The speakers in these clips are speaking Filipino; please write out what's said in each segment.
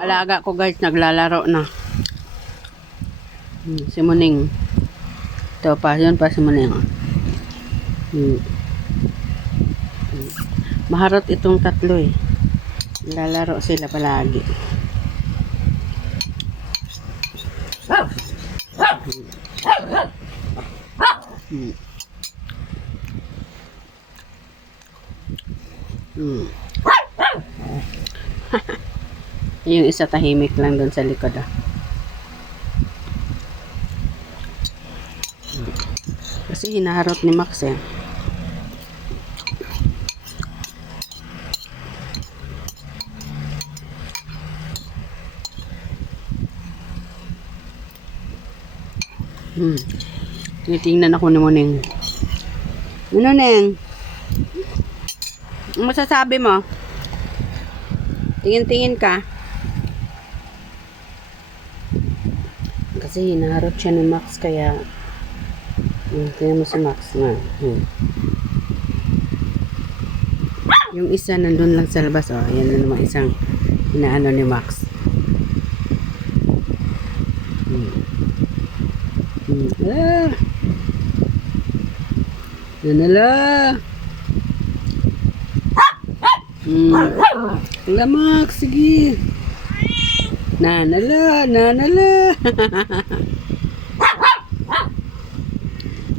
alaga ko guys, naglalaro na. Si Muning. Ito pa, yun pa si Muning. Maharot itong tatlo eh. Lalaro sila palagi. Yung isa tahimik lang doon sa likod ah. Kasi hinaharot ni Max eh. Tinitingnan ako ni Muning. Ano Neng? Ano masasabi mo? Tingin-tingin ka. Kasi hinaharot siya ni Max kaya tingnan mo si Max na. Yung isa nandun lang sa labas. Oh, ayan na naman isang inaano ni Max. Nanala. Wala Max, sige. Nanala.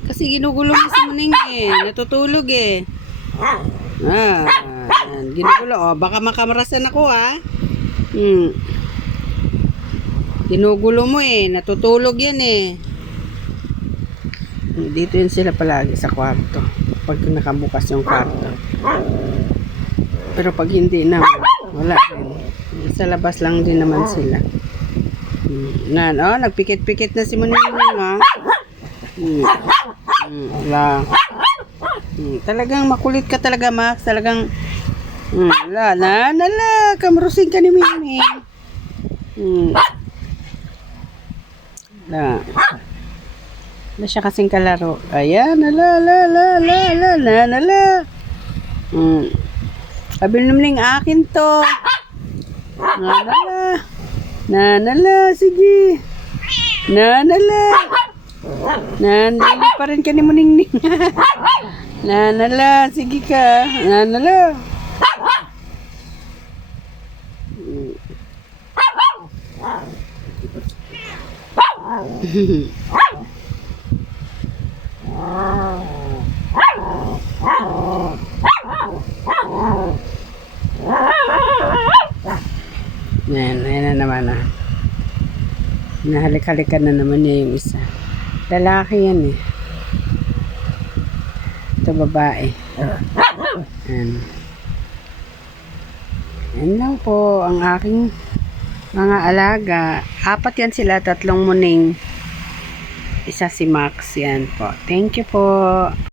Kasi ginugulo mo si Muning eh. Natutulog eh. Yan. Ginugulo. Oh, baka makamarasan ako ha. Ginugulo mo eh. Natutulog yan eh. Dito yun sila palagi sa kwarto. Pag nakabukas yung kwarto. Pero pag hindi na, wala rin. Sa labas lang din naman sila. Nagpikit-pikit na si Muning ha. Wala. Talagang makulit ka talaga Max. Talagang nala. Kamrusing ka ni Mimi. Wala siya kasing kalaro. Ayan, nala. Sabi naman akin to. Nanala, sige. Nanala pa rin ka ni Muning. Nanala, sige ka. Nanala. Ayan na naman ah. Nahalik-halikan na naman niya yung isa. Lalaki yan eh. Ito babae. Ayan. Ayan lang po ang aking mga alaga. 4 yan sila, 3 Muning. Isa si Max. Yan po. Thank you po.